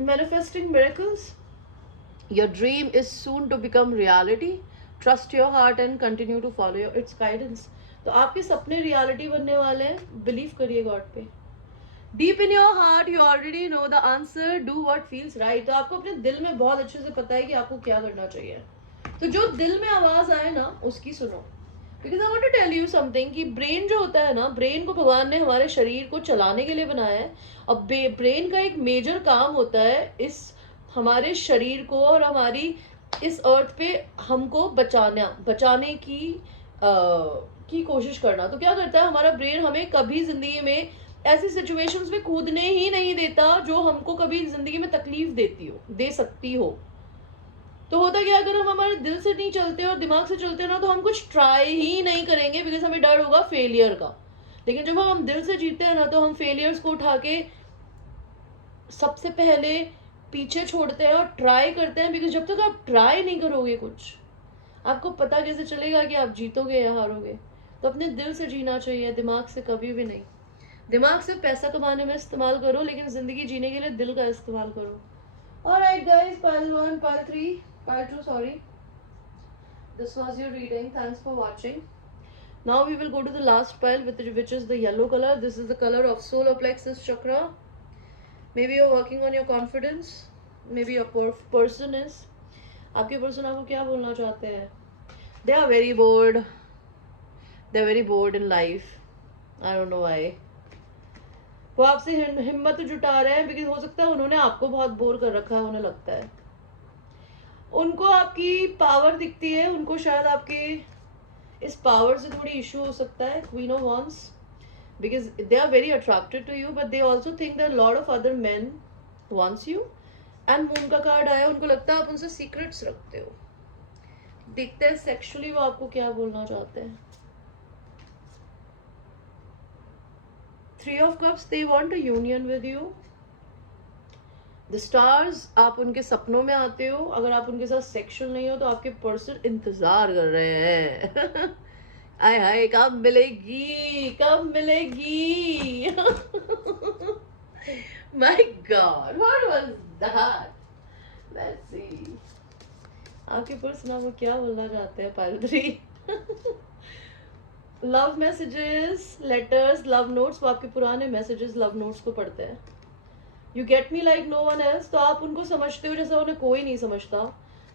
Manifesting miracles. Your dream is soon to become reality. Trust your heart and continue to follow its guidance. तो आपके सपने रियलिटी बनने वाले हैं. बिलीव करिए गॉड पे. Deep in your heart you already know the answer. Do what feels right. तो आपको अपने दिल में बहुत अच्छे से पता है कि आपको क्या करना चाहिए. तो जो दिल में आवाज आए ना उसकी सुनो. Because I want to tell you something कि ब्रेन जो होता है ना, ब्रेन को भगवान ने हमारे शरीर को चलाने के लिए बनाया है. और ब्रेन का एक मेजर काम होता है इस हमारे शरीर को और हमारी इस अर्थ पे हमको बचाने की कोशिश करना. तो क्या करता है हमारा ब्रेन, हमें कभी जिंदगी में ऐसी सिचुएशंस में कूदने ही नहीं देता जो हमको कभी जिंदगी में तकलीफ दे सकती हो. तो होता क्या, अगर हम हमारे दिल से नहीं चलते और दिमाग से चलते ना तो हम कुछ ट्राई ही नहीं करेंगे बिकॉज हमें डर होगा फेलियर का. लेकिन जब हम दिल से जीते हैं ना तो हम फेलियर्स को उठा के सबसे पहले पीछे छोड़ते हैं और ट्राई करते हैं. बिकॉज जब तक आप ट्राई नहीं करोगे कुछ, आपको पता कैसे चलेगा कि आप जीतोगे या हारोगे. तो अपने दिल से जीना चाहिए, दिमाग से कभी भी नहीं. दिमाग से पैसा कमाने में इस्तेमाल करो लेकिन जिंदगी जीने के लिए दिल का इस्तेमाल करो. Alright guys, pile 1, pile 3, pile 2, sorry. This was your reading. Thanks for watching. Now we will go to the last pile, which is the yellow color. This is the color of solar plexus chakra. Maybe you're working on your confidence. Maybe your person is. आपके person आपको क्या बोलना चाहते हैं? They are very bored. They are very bored in life. I don't know why. वो आपसे हिम्मत जुटा रहे हैं बिकॉज हो सकता है उन्होंने आपको बहुत बोर कर रखा है, उन्हें लगता है। उनको आपकी पावर दिखती है, उनको शायद आपके इस पावर से थोड़ी इशू हो सकता है। Queen of wands, because they are very attracted to you but they also think that lot of other men wants you. And moon का कार्ड आया, उनको लगता है आप उनसे सीक्रेट्स रखते हो। देखते हैं सेक्सुअली वो आपको क्या बोलना चाहते हैं। Three of Cups, they want a union with you. The Stars, आप उनके सपनों में आते हो। अगर आप उनके साथ सेक्सुअल नहीं हो तो आपके पर्सन इंतजार कर रहे हैं। आय हाय, कब मिलेगी, कब मिलेगी। My God, what was that? Let's see. आपके पर्सन आपको क्या बोलना चाहते हैं? Pile 3। Love messages, letters, love notes. वो आपके पुराने मैसेजेस, लव नोट्स को पढ़ते हैं। You get me like no one else, तो आप उनको समझते हो जैसा उन्हें कोई नहीं समझता।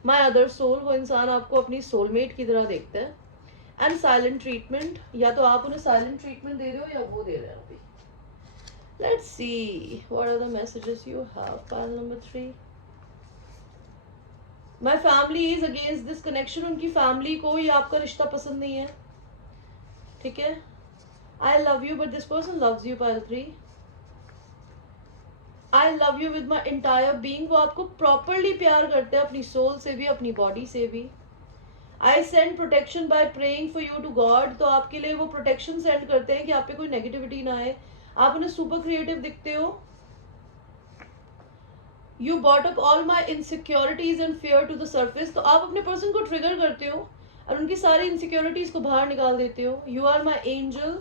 माई अदर सोल, वो इंसान आपको अपनी सोलमेट की तरह देखता है। एंड साइलेंट ट्रीटमेंट, या तो आप उन्हें साइलेंट ट्रीटमेंट दे रहे हो या वो दे रहे हैं अभी। Let's see what are the messages you have. Pile number 3, my family is against this connection. उनकी फैमिली को ये आपका रिश्ता पसंद नहीं है, ठीक है। I love you but this person loves you. Pile 3, I love you with my entire being. वो आपको प्रॉपरली प्यार करते हैं, अपनी सोल से भी, अपनी बॉडी से भी। I send protection by praying for you to god, तो आपके लिए वो प्रोटेक्शन सेंड करते हैं कि आप पे कोई नेगेटिविटी ना आए। आप उन्हें सुपर क्रिएटिव दिखते हो। You bought up all my insecurities and fear to the surface, तो आप अपने पर्सन को ट्रिगर करते हो और उनकी सारी इनसिक्योरिटीज को बाहर निकाल देते हो। यू आर माई एंजल,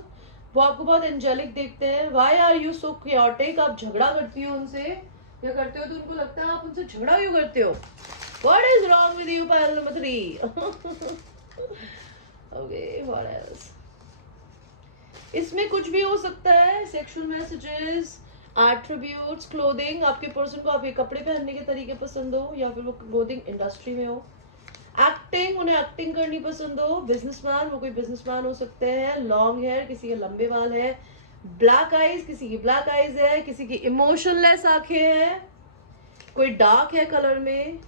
वो आपको बहुत एंजेलिक देखते हैं। Why are you so chaotic, आप झगड़ा करती हो उनसे या करते हो तो उनको लगता है आप उनसे झगड़ा क्यों करते हो। What is wrong with you? Pile number 3। Okay, what else? इसमें कुछ भी हो सकता है। Sexual messages, attributes, clothing. आपके पर्सन को आपके कपड़े पहनने के तरीके पसंद हो या फिर वो क्लोथिंग इंडस्ट्री में हो। एक्टिंग, उन्हें एक्टिंग करनी पसंद हो। बिजनेसमैन, वो कोई बिजनेसमैन हो सकते हैं। लॉन्ग हेयर, किसी के लंबे बाल है। ब्लैक आईज, किसी की ब्लैक आईज है। किसी की इमोशनलेस आंखें हैं। कोई डार्क है कलर में।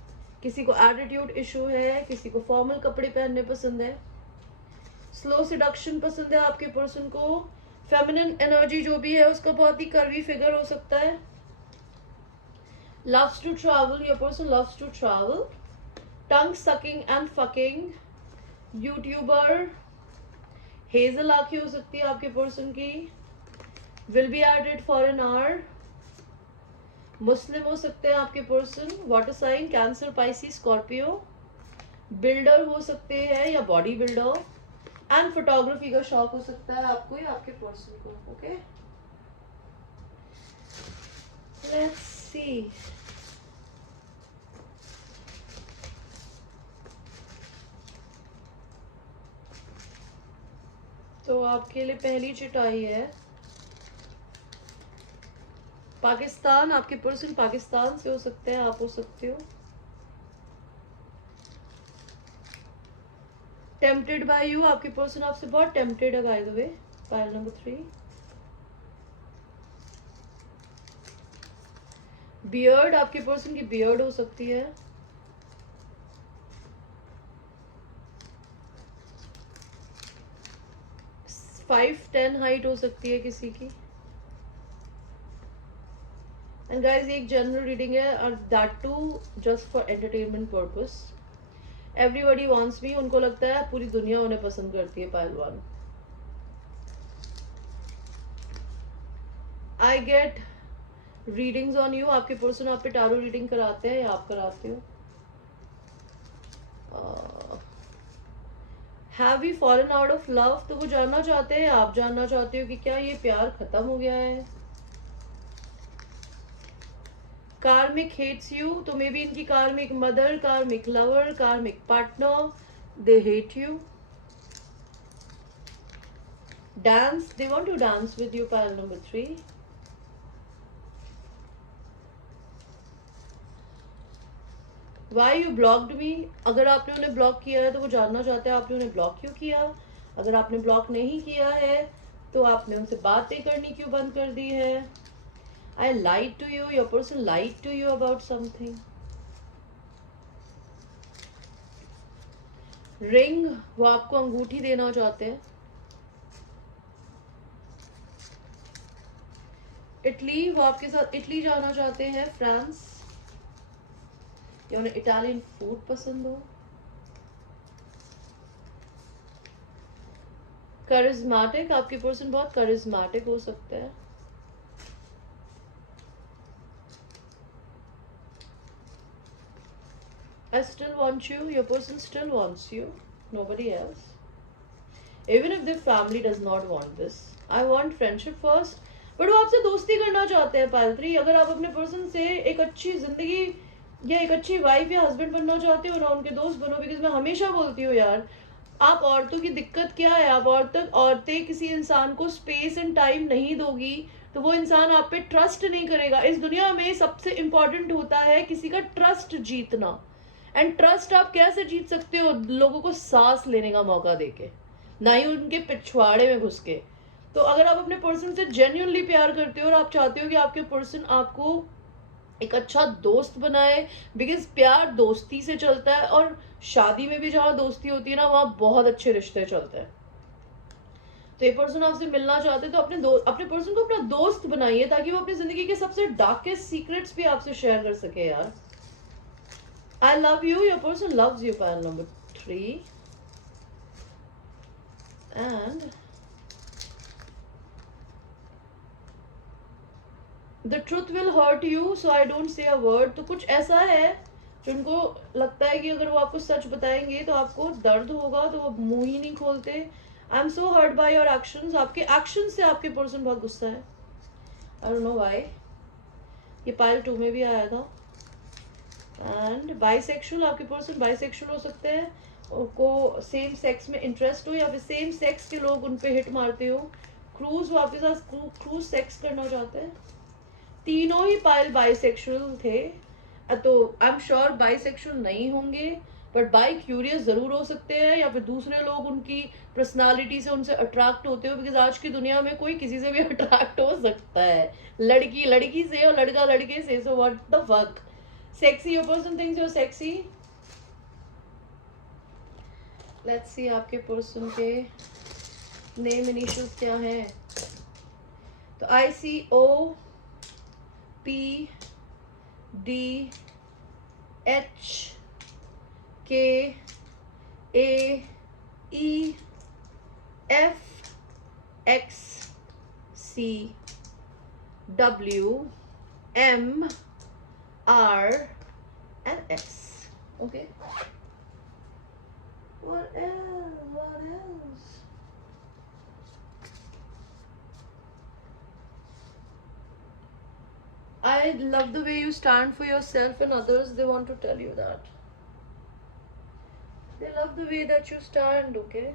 किसी को एटीट्यूड इशू है। किसी को फॉर्मल कपड़े पहनने पसंद है। स्लो सिडक्शन पसंद है आपके पर्सन को। फेमिनिन एनर्जी जो भी है उसका बहुत ही कर्वी फिगर हो सकता है। Loves to travel, your person loves to travel. Tongue sucking and fucking. YouTuber, hazel आंखें हो सकती है आपके पर्सन की। Will be added for an hour. Muslim हो सकते हैं आपके person. Water sign, cancer, Pisces, Scorpio. Builder हो सकते हैं या बॉडी बिल्डर। एंड फोटोग्राफी का शौक हो सकता है आपको या आपके पर्सन को। Okay, let's see. तो आपके लिए पहली चिट आई है पाकिस्तान। आपके पर्सन पाकिस्तान से हो सकते हैं, आप हो सकते हो। टेम्पटेड बाय यू, आपके पर्सन आपसे बहुत टेम्पटेड है by the way. Pile number 3, beard, आपके पर्सन की बियर्ड हो सकती है। 5'10" हाइट हो सकती है किसी की। एंड गाइस, ये एक जनरल रीडिंग है और that too just for entertainment purpose. Everybody wants me, उनको लगता है पूरी दुनिया उन्हें पसंद करती है। पहलवान, I get readings on you. आपके पर्सन आप पे टारो रीडिंग कराते हैं या आप कराते हो। Have you fallen out of love, तो वो जानना चाहते हैं, आप जानना चाहते हो कि क्या ये प्यार खत्म हो गया है। कार्मिक हेट्स यू, तो मे बी इनकी कार्मिक मदर, कार्मिक लवर, कार्मिक partner, they hate you. Dance, they want to dance with you, pile number 3. Why you blocked me? अगर आपने उन्हें ब्लॉक किया है तो वो जानना चाहते हैं आपने उन्हें ब्लॉक क्यों किया. अगर आपने ब्लॉक नहीं किया है तो आपने उनसे बातें करनी क्यों बंद कर दी है. I lied to you, your person lied to you about something. Ring, वो आपको अंगूठी देना चाहते हैं. इटली, वो आपके साथ इटली जाना चाहते हैं, फ्रांस, या उन्हें इटालियन फूड पसंद हो. करिज्मेटिक, आपके पर्सन बहुत करिज्मेटिक हो सकता है. I still want you, your person still wants you, nobody else. Even if their family does not want this. I want friendship first. But वो आपसे दोस्ती करना चाहते हैं पायलत्री. अगर आप अपने पर्सन से एक अच्छी जिंदगी या एक अच्छी वाइफ या हस्बैंड बनना चाहते हो ना, उनके दोस्त बनो. बिकॉज मैं हमेशा बोलती हूँ यार, आप औरतों की दिक्कत क्या है, आप औरतें किसी इंसान को स्पेस एंड टाइम नहीं दोगी तो वो इंसान आप पे ट्रस्ट नहीं करेगा. इस दुनिया में सबसे इंपॉर्टेंट होता है किसी का ट्रस्ट जीतना. एंड ट्रस्ट आप कैसे जीत सकते हो? लोगों को सांस लेने का मौका देके, ना ही उनके पिछवाड़े में घुस के. तो अगर आप अपने पर्सन से जेन्युइनली प्यार करते हो और आप चाहते हो कि आपके पर्सन आपको एक अच्छा दोस्त बनाए, बिकॉज प्यार दोस्ती से चलता है और शादी में भी जहाँ दोस्ती होती है ना, वहाँ बहुत अच्छे रिश्ते चलते हैं. तो ये पर्सन आपसे मिलना चाहते हैं तो अपने पर्सन को अपना दोस्त बनाइए ताकि वो अपनी जिंदगी के सबसे डार्केस्ट सीक्रेट्स भी आपसे शेयर कर सके यार. I love you, your person loves you, pile number 3. And the truth will hurt you, so I don't say a word. तो कुछ ऐसा है जो उनको लगता है कि अगर वो आपको सच बताएंगे तो आपको दर्द होगा, तो वो मुंह ही नहीं खोलते. I am so hurt by your actions. आपके एक्शन से आपके पर्सन बहुत गुस्सा है. I don't know why. ये पाइल 2 में भी आया था. एंड बाइसेक्सुअल, आपके पर्सन बाइसेक्सुअल हो सकते हैं, उनको सेम सेक्स में इंटरेस्ट हो या फिर सेम सेक्स के लोग उन पे हिट मारते हो. क्रूज, वो आपके साथ क्रूज सेक्स करना चाहते हैं. तीनों ही पाइल बाइसेक्सुअल थे. तो आई एम श्योर बाइसेक्सुअल नहीं होंगे, बट बाई क्यूरियस जरूर हो सकते हैं, या फिर दूसरे लोग उनकी पर्सनालिटी से उनसे अट्रैक्ट होते हो. बिकॉज आज की दुनिया में कोई किसी से भी अट्रैक्ट हो सकता है, लड़की लड़की से और लड़का लड़के से. So what the fuck. Sexy, your person thinks you're sexy. Let's see आपके पर्सन के नेम इनिशियल्स क्या हैं. तो ICOPDH KAEFXCWM R and S. Okay. What else? What else? I love the way you stand for yourself and others. They want to tell you that. They love the way that you stand. Okay.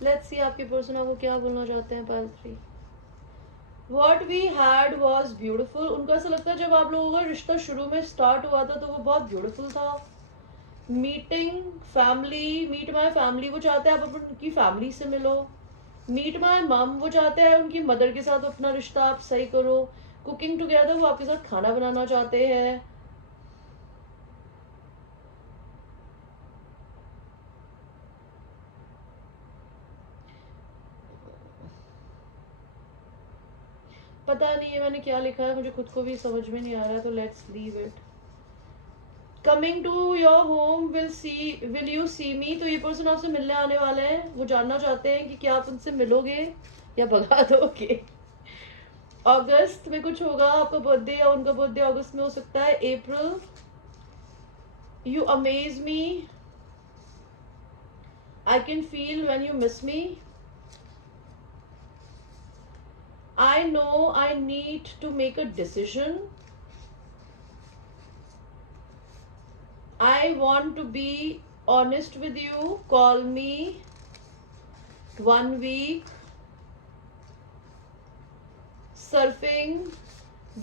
Let's see आपके person आपको क्या बोलना चाहते हैं. Pile 3. What we had was beautiful. उनको ऐसा लगता है जब आप लोगों का रिश्ता शुरू में स्टार्ट हुआ था तो वो बहुत ब्यूटीफुल था. Meeting family, meet my family, वो चाहते हैं आप उनकी फैमिली से मिलो. मीट माई मम, वो चाहते हैं उनकी मदर के साथ अपना रिश्ता आप सही करो. कुकिंग टुगेदर, वो आपके साथ खाना बनाना चाहते हैं. पता नहीं है मैंने क्या लिखा है, मुझे खुद को भी समझ में नहीं आ रहा, तो let's leave it. Coming to your home, will you see me. तो ये पर्सन आपसे मिलने आने वाले हैं. वो जानना चाहते हैं कि क्या आप उनसे मिलोगे या भगा दोगे. अगस्त में कुछ होगा, आपका बर्थडे या उनका बर्थडे अगस्त में हो सकता है. April, you amaze me, I can feel when you miss me. I know I need to make a decision. I want to be honest with you. Call me 1 week, surfing,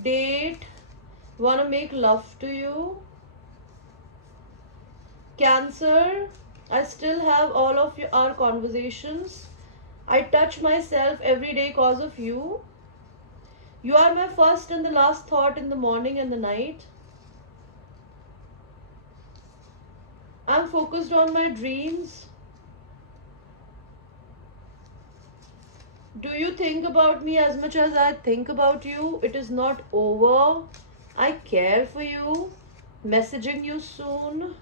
date, wanna make love to you. Cancer, I still have all of our conversations. I touch myself every day cause of you. You are my first and the last thought in the morning and the night. I'm focused on my dreams. Do you think about me as much as I think about you? It is not over. I care for you. Messaging you soon.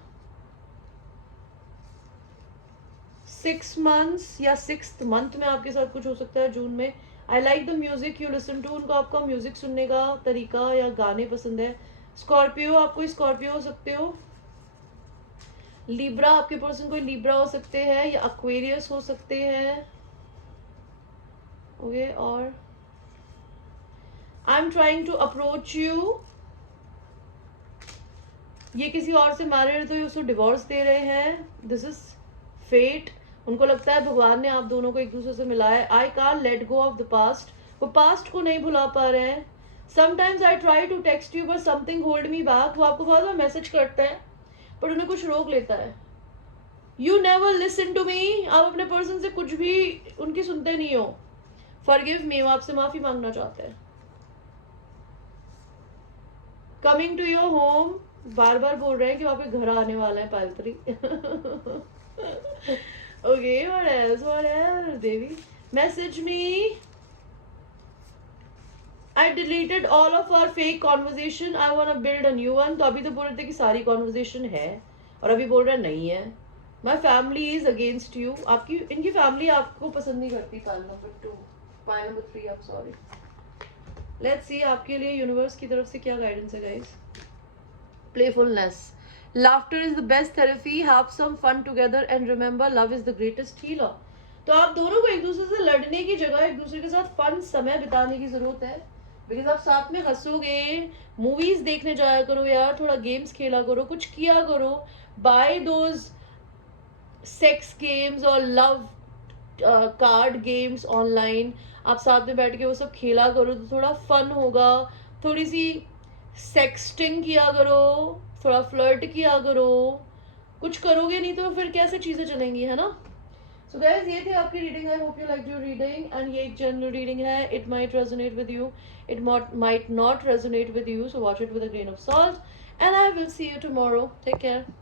6 months या 6th month में आपके साथ कुछ हो सकता है जून में. I like the music you listen to. उनको आपका म्यूजिक सुनने का तरीका या गाने पसंद है. स्कॉर्पियो, आप कोई स्कॉर्पियो हो सकते हो. लिब्रा, आपके पर्सन कोई लिब्रा हो सकते हैं या एक्वेरियस हो सकते हैं. ओके, और I am trying to approach you. ये किसी और से मैरिड तो ये उसको डिवोर्स दे रहे हैं. This is fate. उनको लगता है भगवान ने आप दोनों को एक दूसरे से मिलाया है. I can't let go of the past. वो पास्ट को नहीं भुला पा रहे हैं. Sometimes I try to text you but something hold me back. वो आपको बहुत बार मैसेज करते हैं पर उन्हें कुछ रोक लेता है. You never listen to me. आप अपने पर्सन से कुछ भी उनकी सुनते नहीं हो. फॉरगिव मी, वो आपसे माफी मांगना चाहते हैं. कमिंग टू योर होम, बार बार बोल रहे हैं कि वहां पे घर आने वाला है. पायत्री. Okay, what else baby? Message me. I deleted all of our fake conversation. I wanna build a new one. तो अभी तो बोल रहे थे कि सारी conversation है और अभी बोल रहे नहीं है. My family is against you. आपकी इनकी फैमिली आपको पसंद नहीं करती. Pile number 2, pile number 3, I'm sorry. Let's see आपके लिए यूनिवर्स की तरफ से क्या गाइडेंस है guys. Playfulness. Laughter is the best therapy. Have some fun together and remember love is the greatest healer. तो आप दोनों को एक दूसरे से लड़ने की जगह एक दूसरे के साथ फन समय बिताने की जरूरत है. बिकॉज आप साथ में हंसोगे, मूवीज देखने जाया करो यार, थोड़ा गेम्स खेला करो, कुछ किया करो. बाय दोज सेक्स गेम्स और लव कार्ड गेम्स ऑनलाइन. आप साथ में बैठ के वो सब खेला करो तो थोड़ा फन होगा. थोड़ी सी सेक्सटिंग किया करो, थोड़ा फ्लर्ट किया करो. कुछ करोगे नहीं तो फिर कैसे चीजें चलेंगी, है ना. सो गाइस, ये थे आपकी reading. I hope you like your reading. And ये एक जनरल रीडिंग है. It might resonate with you, it might not resonate with you, so watch it with a grain of salt. And I will see you tomorrow. Take care.